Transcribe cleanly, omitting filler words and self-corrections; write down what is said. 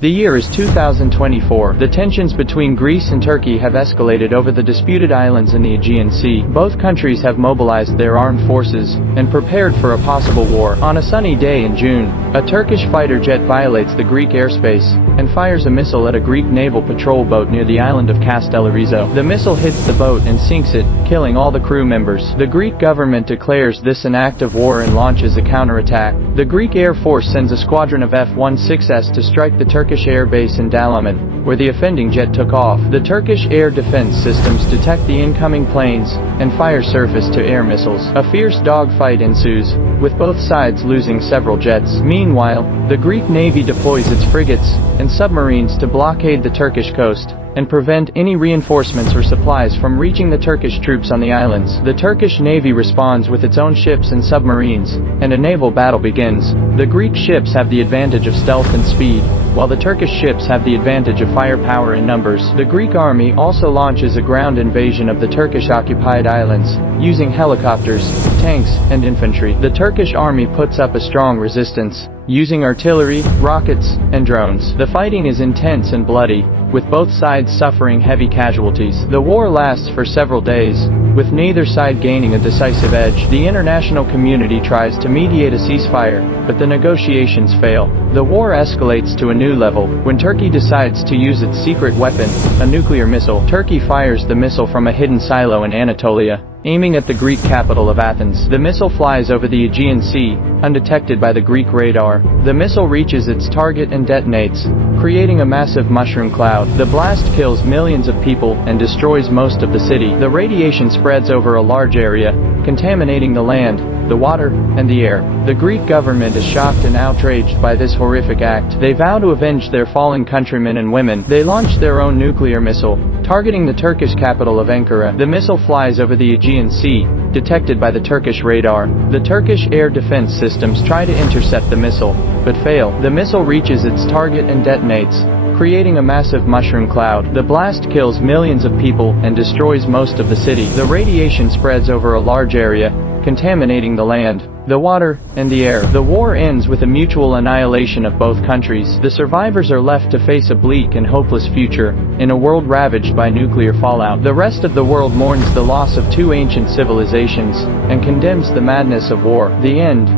The year is 2024. The tensions between Greece and Turkey have escalated over the disputed islands in the Aegean Sea. Both countries have mobilized their armed forces and prepared for a possible war. On a sunny day in June, a Turkish fighter jet violates the Greek airspace and fires a missile at a Greek naval patrol boat near the island of Castellarizo. The missile hits the boat and sinks it, killing all the crew members. The Greek government declares this an act of war and launches a counterattack. The Greek Air Force sends a squadron of F-16s to strike the Turkish air base in Dalaman, where the offending jet took off. The Turkish air defense systems detect the incoming planes and fire surface-to-air missiles. A fierce dogfight ensues, with both sides losing several jets. Meanwhile, the Greek Navy deploys its frigates and submarines to blockade the Turkish coast and prevent any reinforcements or supplies from reaching the Turkish troops on the islands. The Turkish Navy responds with its own ships and submarines, and a naval battle begins. The Greek ships have the advantage of stealth and speed, while the Turkish ships have the advantage of firepower and numbers. The Greek army also launches a ground invasion of the Turkish-occupied islands, using helicopters, tanks, and infantry. The Turkish army puts up a strong resistance, using artillery, rockets, and drones. The fighting is intense and bloody, with both sides suffering heavy casualties. The war lasts for several days, with neither side gaining a decisive edge. The international community tries to mediate a ceasefire, but the negotiations fail. The war escalates to a new level when Turkey decides to use its secret weapon, a nuclear missile. Turkey fires the missile from a hidden silo in Anatolia, aiming at the Greek capital of Athens. The missile flies over the Aegean Sea, undetected by the Greek radar. The missile reaches its target and detonates, creating a massive mushroom cloud. The blast kills millions of people and destroys most of the city. The radiation spreads over a large area, contaminating the land, the water, and the air. The Greek government is shocked and outraged by this horrific act. They vow to avenge their fallen countrymen and women. They launch their own nuclear missile, targeting the Turkish capital of Ankara. The missile flies over the Aegean Sea, detected by the Turkish radar. The Turkish air defense systems try to intercept the missile, but fail. The missile reaches its target and detonates, creating a massive mushroom cloud. The blast kills millions of people and destroys most of the city. The radiation spreads over a large area, contaminating the land, the water, and the air. The war ends with a mutual annihilation of both countries. The survivors are left to face a bleak and hopeless future, in a world ravaged by nuclear fallout. The rest of the world mourns the loss of two ancient civilizations, and condemns the madness of war. The end.